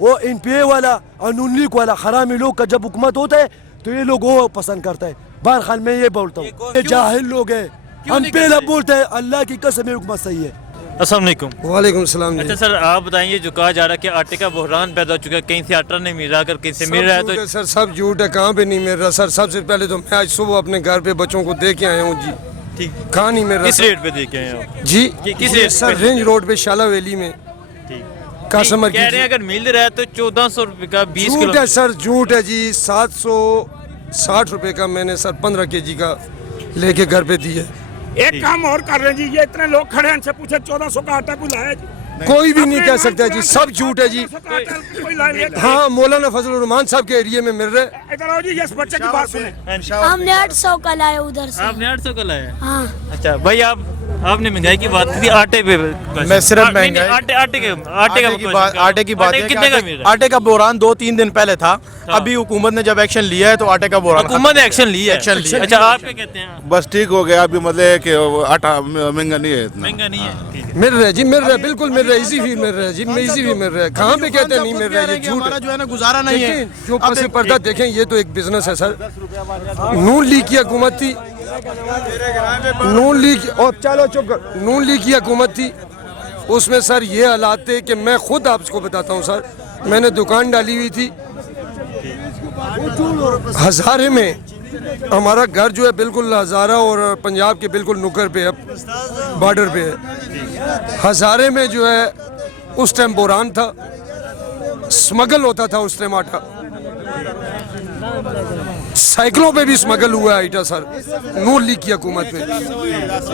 وہ N P اے والا اور نون لیگ والا حرامی لوگ کا جب حکومت ہوتا ہے تو یہ لوگ وہ پسند کرتا ہے. بہرحال میں یہ بولتا ہوں یہ جاہل لوگ ہیں. ہم پہلا بولتے ہیں اللہ کی قسم یہ حکومت صحیح ہے. السلام علیکم. وعلیکم السلام. اچھا سر آپ بتائیں, یہ جو کہا جا رہا ہے کہ آٹے کا بحران پیدا ہو چکا ہے, کہیں سے آٹا نہیں مل رہا, اگر کہیں سے مل رہا ہے تو سر سب جھوٹ ہے, کہاں پہ نہیں مل رہا سر. سب سے پہلے تو میں آج صبح اپنے گھر پہ بچوں کو دے کے آیا ہوں جی. ٹھیک, کہاں نہیں مل رہا. کس ریٹ پہ دے کے آئے آپ جی کس ریٹ سر؟ رینج روڈ پہ شالا ویلی میں. کاسمر کہہ رہے ہیں اگر مل رہا ہے تو 1400 روپے کا 20 کلو. جھوٹ ہے سر, جھوٹ ہے جی. 760 روپے کا میں نے سر 15 kg کا لے کے گھر پہ دیا. ایک کام اور کر رہے ہیں جی, یہ اتنے لوگ کھڑے ہیں, ان سے پوچھے 1400 کا آٹا کوئی لایا جی؟ کوئی بھی نہیں کہہ سکتا جی, سب جھوٹ ہے جی. ہاں مولانا فضل الرحمان صاحب کے ایریے میں مل رہے. ادھر آؤ جی, اس بچے کی بات سنیں. ہم نے 800 کا لایا ادھر سے. آپ نے 800 کا لایا؟ ہاں. اچھا بھائی آپ نے مہنگائی کی بات کی, آٹے پہ میں صرف مہنگائی آٹے کی بات ہے. آٹے کا بحران 2-3 دن پہلے تھا, ابھی حکومت نے جب ایکشن لیا ہے تو آٹے کا بحران حکومت نے ایکشن لیا ہے. اچھا آپ کیا کہتے ہیں؟ بس ٹھیک ہو گیا, ابھی مطلب کہ آٹا مہنگا نہیں ہے, اتنا مہنگا نہیں ہے. مل رہا ہے جی, مل رہا ہے, بالکل مل رہا ہے, ایزی بھی مل رہا ہے جی, ایزی بھی مل رہا ہے. کہاں پہ کہتے ہیں نہیں مل رہا ہے, یہ جھوٹ ہے. جو ہے نا گزارا نہیں ہے. جو پس پردہ دیکھیں یہ تو ایک بزنس ہے سر. نون لیگ کی حکومت تھی, نون لیگ اور چلو چپ کر, نون لیگ کی حکومت تھی, اس میں سر یہ حالات تھے کہ میں خود آپ کو بتاتا ہوں سر, میں نے دکان ڈالی ہوئی تھی ہزارے میں. ہمارا گھر جو ہے بالکل ہزارہ اور پنجاب کے بالکل نکر پہ ہے, بارڈر پہ ہے. ہزارے میں جو ہے اس ٹائم بحران تھا, سمگل ہوتا تھا اس ٹائم آٹا, سائیکلوں پہ بھی سمگل ہوا ہے آٹا سر نون لیگ کی حکومت میں.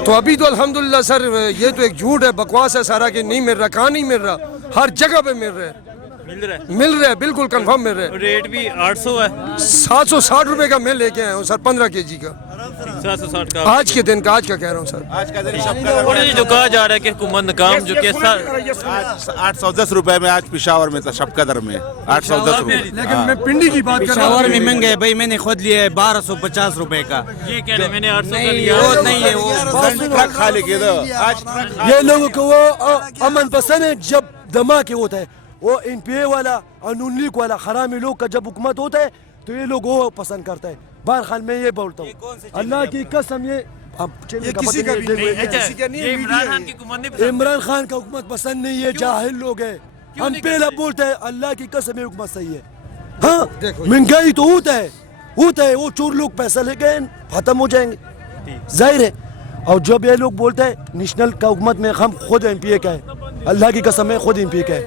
تو ابھی تو الحمدللہ سر یہ تو ایک جھوٹ ہے, بکواس ہے سارا کہ نہیں مل رہا. کہاں نہیں مل رہا, ہر جگہ پہ مل رہا ہے. مل رہا ہے بالکل کنفرم مل رہا ہے. ریٹ بھی 800 ہے. 760 روپے کا میں لے کے آیا ہوں سر 15 kg کا. 760 کا آج کے دن کا, آج کا کہہ رہا ہوں سر. اور یہ جو کہا جا رہا ہے کہ حکومت ناکام, جو کہ 810 روپے میں آج پشاور میں تھا, شب قدر میں 810 روپے. لیکن میں پنڈی کی بات کر رہا ہوں. پشاور میں مہنگے بھائی, میں نے خود لیا ہے 1250 روپے کا. یہ کہہ رہے ہیں میں نے 800 کا لیا. وہ نہیں ہے, وہ خالی کے دو آج یہ لوگوں کو وہ امن پسند ہے جب دھماکے ہوتا ہے. وہ این پی اے والا اور نون لیگ والا حرامی لوگ کا جب حکومت ہوتا ہے تو یہ لوگ وہ پسند کرتا ہے. بہرحال میں یہ بولتا ہوں اللہ کی قسم یہ کسی کا بھی نہیں. عمران خان کا حکومت پسند نہیں ہے, جاہل لوگ ہیں. ہم پہلا بولتے ہیں اللہ کی قسم یہ حکومت صحیح ہے. ہاں مہنگائی تو ہوتا ہے, وہ چور لوگ پیسہ لے کے ختم ہو جائیں گے ظاہر ہے. اور جب یہ لوگ بولتے ہیں نیشنل کا حکومت میں ہم خود ایم پی اے کا ہے, اللہ کی قسم ہے خود ایم پی اے کا ہے.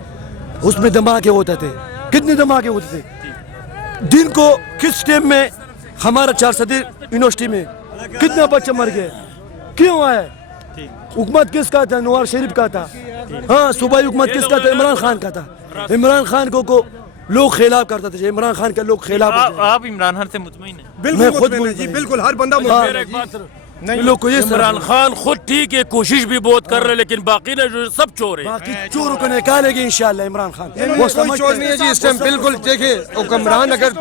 اس میں دھماکے ہوتے تھے, کتنے دھماکے ہوتے تھے دن کو. کس ٹائم میں ہمارا 4 صدر یونیورسٹی میں کتنا بچہ مر گئے, کیوں آئے؟ حکومت کس کا تھا؟ نواز شریف کا تھا. ہاں صوبائی حکومت کس کا تھا؟ عمران خان کا تھا. عمران خان کو لوگ خلاف کرتے تھے, عمران خان کے لوگ خلاف. آپ عمران خان سے مطمئن ہیں؟ بالکل ہر بندہ عمران خان خود ٹھیک ہے, کوشش بھی بہت کر رہے, لیکن باقی نے جو سب چور ہیں. باقی چوروں کو نکالے گے انشاءاللہ عمران خان. وہ چور نہیں ہے جی اس ٹائم. بالکل دیکھیں حکمران اگر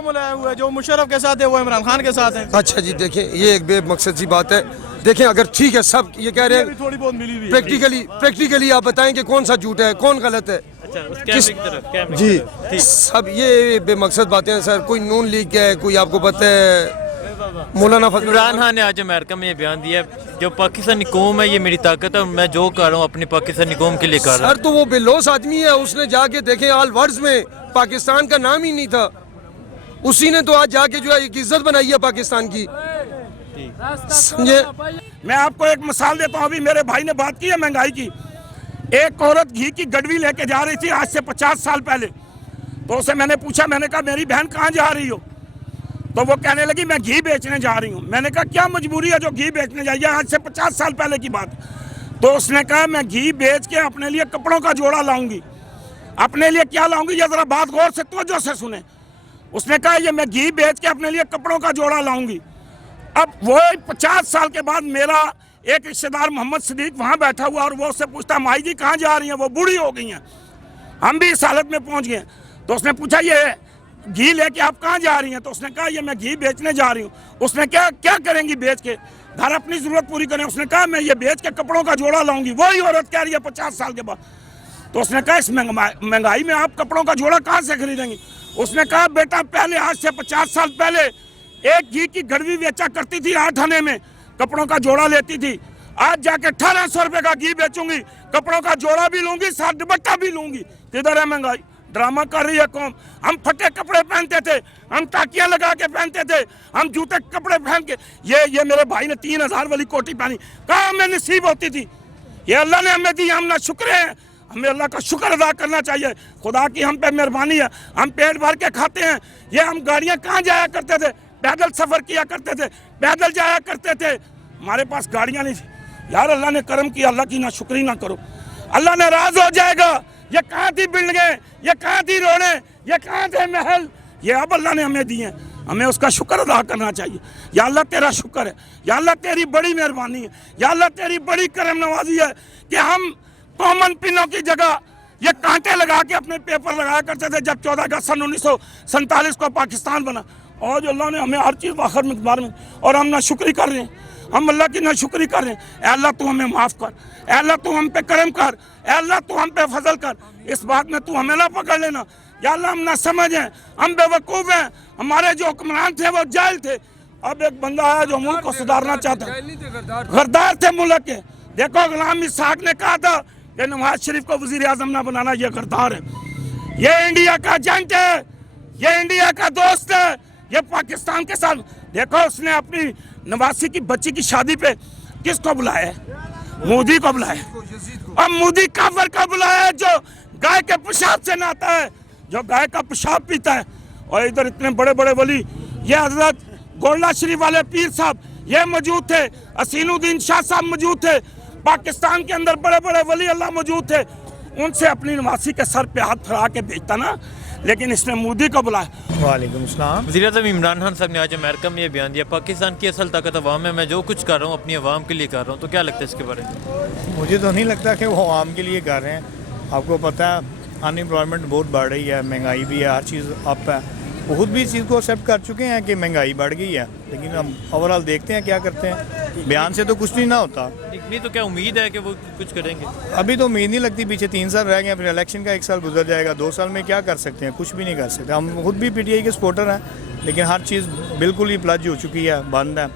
جو مشرف کے ساتھ ہے وہ عمران خان کے ساتھ ہے. اچھا جی دیکھیں یہ ایک بے مقصد سی بات ہے. دیکھیں اگر ٹھیک ہے سب یہ کہہ رہے ہیں پریکٹیکلی آپ بتائیں کہ کون سا جھوٹ ہے کون غلط ہے. جی سب یہ بے مقصد باتیں ہیں سر. کوئی نون لیگ ہے, کوئی آپ کو پتہ ہے مولانا فضل عمران خان نے آج امریکہ میں یہ بیان دیا ہے جو پاکستانی قوم ہے یہ میری طاقت ہے, میں جو کر رہا ہوں اپنی پاکستانی قوم کے لیے کر رہا ہوں. سر تو وہ بے لوث آدمی ہے, اس نے جا کے دیکھیں آل ورلڈ میں پاکستان کا نام ہی نہیں تھا, اسی نے تو آج جا کے جو ہے ایک عزت بنائی ہے پاکستان کی. سمجھے؟ میں آپ کو ایک مثال دیتا ہوں. ابھی میرے بھائی نے بات کی ہے مہنگائی کی. ایک عورت گھی کی گڈوی لے کے جا رہی تھی آج سے 50 سال پہلے. تو اسے میں نے پوچھا, میں نے کہا میری بہن کہاں جا رہی ہو؟ تو وہ کہنے لگی میں گھی بیچنے جا رہی ہوں. میں نے کہا کیا مجبوری ہے جو گھی بیچنے جائیے, آج سے 50 سال پہلے کی بات. تو اس نے کہا میں گھی بیچ کے اپنے لیے کپڑوں کا جوڑا لاؤں گی. اپنے لیے کیا لاؤں گی, یہ ذرا بات غور سے توجہ سے سنیں. اس نے کہا یہ میں گھی بیچ کے اپنے لیے کپڑوں کا جوڑا لاؤں گی. اب وہ 50 سال کے بعد میرا ایک رشتہ دار محمد صدیق وہاں بیٹھا ہوا, اور وہ اس سے پوچھتا مائی جی کہاں جا رہی ہیں؟ وہ بوڑھی ہو گئی ہیں, ہم بھی اس حالت میں پہنچ گئے. تو اس نے پوچھا یہ گھی لے کے آپ کہاں جا رہی ہیں؟ تو اس نے کہا یہ میں گھی بیچنے جا رہی ہوں. اس نے کیا کریں گی بیچ کے؟ گھر اپنی ضرورت پوری کریں. اس نے کہا میں یہ بیچ کے کپڑوں کا جوڑا لاؤں گی. وہی عورت کہہ رہی ہے 50 سال کے بعد तो उसने कहा इस महंगाई में आप कपड़ों का जोड़ा कहाँ से खरीदेंगे? उसने कहा बेटा पहले आज से 50 साल पहले एक घी की गड़वी बेचा करती थी 8 आने में, कपड़ों का जोड़ा लेती थी। आज जाके 1800 रुपए का घी बेचूंगी, कपड़ों का जोड़ा भी लूंगी, साथ दुपट्टा भी लूंगी। किधर है महंगाई? ड्रामा कर रही है कौम। हम फटे कपड़े पहनते थे, हम टाकियां लगा के पहनते थे, हम जूते कपड़े पहन के। ये मेरे भाई ने 3000 वाली कोटी पहनी, कहाँ हमें नसीब होती थी? ये अल्लाह ने हमें दी, हम ना शुक्र हैं। हमें अल्लाह का शुक्र अदा करना चाहिए, खुदा की हम पे मेहरबानी है। हम पेट भर के खाते हैं। ये हम गाड़ियाँ कहाँ जाया करते थे? पैदल सफ़र किया करते थे, पैदल जाया करते थे, हमारे पास गाड़ियाँ नहीं थी। यार अल्लाह ने करम किया, अल्लाह की ना शुक्री ना करो, अल्लाह नाराज हो जाएगा। ये कहाँ थी बिल्डिंगें, ये कहाँ थी रोडें, ये कहाँ थे महल? ये अब अल्लाह ने हमें दिए, हमें उसका शुक्र अदा करना चाहिए। या अल्लाह तेरा शुक्र है, या अल्लाह तेरी बड़ी मेहरबानी है, या अल्लाह तेरी बड़ी करम नवाजी है कि हम कॉमन पिनों की जगह ये कांटे लगा के अपने पेपर लगाया करते थे जब 14 अगस्त सन 1947 को पाकिस्तान बना। और जो अल्लाह ने हमें हर चीज़ आखिर मिकदार में, और हम ना शुक्री कर रहे हैं, हम अल्लाह की ना शुक्री कर रहे हैं। ऐ अल्लाह तू हमें माफ़ कर, ऐ अल्लाह तू हम पे करम कर, ऐ अल्लाह तू हम पे फजल कर। इस बात में तू हमें ना पकड़ लेना। या अल्लाह हम ना समझ हैं, हम बेवकूफ़ हैं, हमारे जो हुक्मरान थे वो जाहिल थे। अब एक बंदा आया जो मुल्क को सुधारना चाहता है, गद्दार थे मुल्क के। देखो गुलाम इसहाक ने कहा था कि नवाज शरीफ को वज़ीर आज़म ना बनाना, ये गद्दार है, ये इंडिया का एजेंट है, ये इंडिया का दोस्त है, ये पाकिस्तान के साथ। देखो उसने अपनी नवासी की बच्ची की शादी पे किसको बुलाया है? मोदी को बुलाया। अब मोदी काफिर को बुलाया है जो गाय के पेशाब से नहाता है, जो गाय का पेशाब पीता है। और इधर इतने बड़े बड़े वली, ये हजरत गोल्डा शरीफ वाले पीर साहब ये मौजूद थे, हसीनुद्दीन शाह साहब मौजूद थे, पाकिस्तान के अंदर बड़े बड़े वली अल्लाह मौजूद थे। उनसे अपनी नवासी के सर पे हाथ फैला के भेजता ना, लेकिन इसने मोदी को बुलाया। वालेकुम सलाम। वज़ीर-ए-आज़म इमरान खान साहब ने आज अमेरिका में ये बयान दिया, पाकिस्तान की असल ताकत अवाम है, मैं जो कुछ कर रहा हूँ अपनी अवाम के लिए कर रहा हूँ। तो क्या लगता है इसके बारे में? मुझे तो नहीं लगता कि वो आवाम के लिए कर रहे हैं। आपको पता है अनएम्प्लॉयमेंट बहुत बढ़ रही है, महंगाई भी है, हर चीज़ अप है। वो खुद भी इस चीज़ को एक्सेप्ट कर चुके हैं कि महंगाई बढ़ गई है, लेकिन हम ओवरऑल देखते हैं क्या करते हैं। बयान से तो कुछ नहीं ना होता। नहीं तो क्या उम्मीद है कि वो कुछ करेंगे? अभी तो उम्मीद नहीं लगती, पीछे 3 साल रह गए, फिर इलेक्शन का 1 साल गुजर जाएगा। 2 साल में क्या कर सकते हैं? कुछ भी नहीं कर सकते। हम खुद भी पीटीआई के सपोर्टर हैं, लेकिन हर चीज़ बिल्कुल ही प्लज हो चुकी है, बंद है।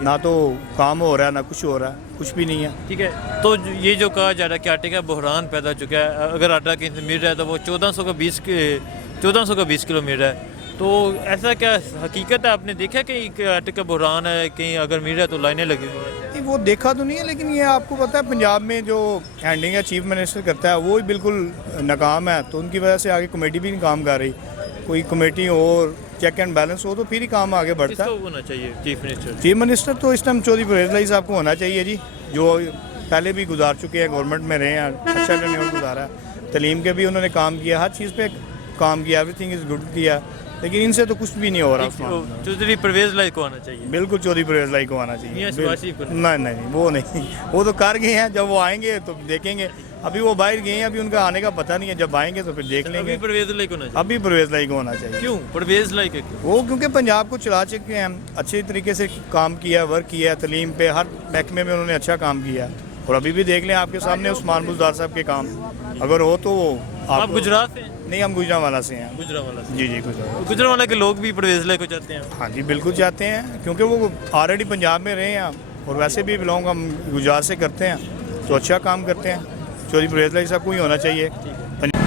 ना तो काम हो रहा है, ना कुछ हो रहा है, कुछ भी नहीं है। ठीक है, तो ये जो कहा जा रहा है कि आटे का बहरान पैदा हो चुका है, अगर आटा कहीं से मिल रहा है तो वो 1400 का 20 किलो मिल रहा है, तो ऐसा क्या हकीकत है? आपने देखा कि आटे का बहरान है, कहीं अगर मिल रहा है तो लाइनें लगी हुई हैं? वो देखा तो नहीं है, लेकिन ये आपको पता है पंजाब में जो हैंडलिंग है चीफ मिनिस्टर करता है वो ही बिल्कुल नाकाम है, तो उनकी वजह से आगे कमेटी भी नहीं काम कर रही। कोई कमेटी और चेक एंड बैलेंस हो तो फिर ही काम आगे बढ़ता है। किसको होना चाहिए चीफ मिनिस्टर? तो इस टाइम चौधरी परवेज़ लाई साहब को होना चाहिए जी, जो पहले भी गुजार चुके हैं, गवर्नमेंट में रहे हैं, अच्छा टेन्योर गुजारा है, तलीम के भी उन्होंने काम किया, हर चीज़ पे काम किया, एवरीथिंग इज़ गुड किया, लेकिन इनसे तो कुछ भी नहीं हो रहा। चौधरी परवेज़ लाई को आना चाहिए, बिल्कुल चौधरी परवेज़ लाई को आना चाहिए। नहीं, वो नहीं, वो तो कर गए हैं, जब वो आएंगे तो देखेंगे। अभी वो बाहर गए हैं, अभी उनका आने का पता नहीं है, जब आएंगे तो फिर देख लेंगे। अभी परवेज़ लाई को होना चाहिए। क्यों परवेज़ लाई? वो क्योंकि पंजाब को चला चुके हैं, अच्छे तरीके से काम किया, वर्क किया है, तलीम पे हर महकमे में उन्होंने अच्छा काम किया। और अभी भी देख लें आपके सामने उस्मान बुज़दार साहब के काम, अगर हो तो आप गुजरात से? नहीं, हम गुजरांवाला से हैं। गुजरांवाला से? जी, गुजरांवाला के लोग भी परवेज़ लाई को चाहते हैं? हाँ जी, बिल्कुल चाहते हैं, क्योंकि वो ऑलरेडी पंजाब में रहे हैं और वैसे भी बिलोंग हम गुजरात से करते हैं, तो अच्छा काम करते हैं। चौधरी परवेज़ लाई साहब को ही होना चाहिए।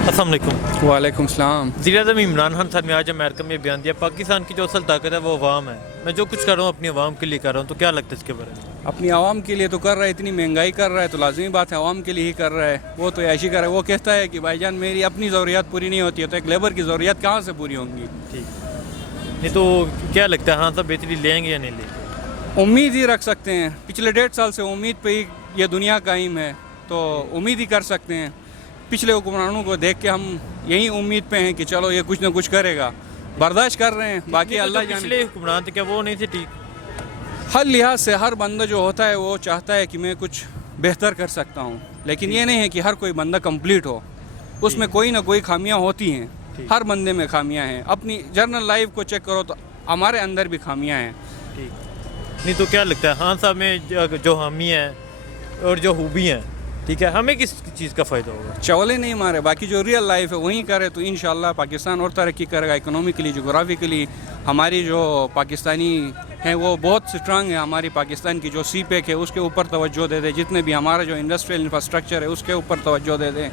अस्सलाम वालेकुम। वालेकुम सलाम। वज़ीर-ए-आज़म इमरान खान साहब ने आज अमेरिका में बयान दिया, पाकिस्तान की जो असल ताकत है वो अवाम है, मैं जो कुछ कर रहा हूँ अपनी अवाम के लिए कर रहा हूँ। तो क्या लगता है इसके बारे में? अपनी आवाम के लिए तो कर रहा है, इतनी महंगाई कर रहा है तो लाजमी बात है आवाम के लिए ही कर रहा है। वो तो ऐसी कर रहा है, वो कहता है कि भाईजान मेरी अपनी ज़रूरियात पूरी नहीं होती है तो एक लेबर की ज़रूरियात कहाँ से पूरी होंगी? ठीक, नहीं तो क्या लगता है हाँ साहब बेहतरी लेंगे या नहीं लेंगे? उम्मीद ही रख सकते हैं, पिछले 1.5 साल से उम्मीद पे ही ये दुनिया कायम है, तो उम्मीद ही कर सकते हैं। पिछले हुक्मरानों को देख के हम यही उम्मीद पे हैं कि चलो ये कुछ ना कुछ करेगा, बर्दाश्त कर रहे हैं, बाकी अल्लाह जाने। पिछले हुक्मरान थे क्या वो नहीं थे ठीक? हर लिहाज से हर बंदा जो होता है वो चाहता है कि मैं कुछ बेहतर कर सकता हूँ, लेकिन ये नहीं है कि हर कोई बंदा कंप्लीट हो, उसमें कोई ना कोई खामियां होती हैं, हर बंदे में खामियां हैं। अपनी जर्नल लाइफ को चेक करो तो हमारे अंदर भी खामियां हैं। ठीक, नहीं तो क्या लगता है खान साहब में जो हामी हैं और जो खूबी हैं, ٹھیک ہے, ہمیں کس چیز کا فائدہ ہوگا؟ چولے نہیں مارے, باقی جو ریئل لائف ہے وہیں کرے تو انشاءاللہ پاکستان اور ترقی کرے گا. اکنومیکلی, جغرافیکلی ہماری جو پاکستانی ہیں وہ بہت اسٹرانگ ہے. ہماری پاکستان کی جو سی پیک ہے اس کے اوپر توجہ دے دیں, جتنے بھی ہمارا جو انڈسٹریل انفراسٹرکچر ہے اس کے اوپر توجہ دے دیں,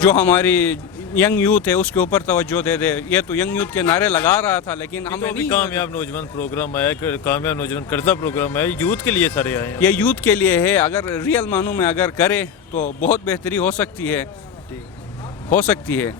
جو ہماری ینگ یوتھ ہے اس کے اوپر توجہ دے دے. یہ تو ینگ یوتھ کے نعرے لگا رہا تھا لیکن ہمیں نہیں. کامیاب نوجوان پروگرام آیا, کامیاب نوجوان قرضہ پروگرام ہے, یوتھ کے لیے سارے آئے ہیں. یہ یوتھ کے لیے ہے, اگر ریئل معنوں میں اگر کرے تو بہت بہتری ہو سکتی ہے, ہو سکتی ہے.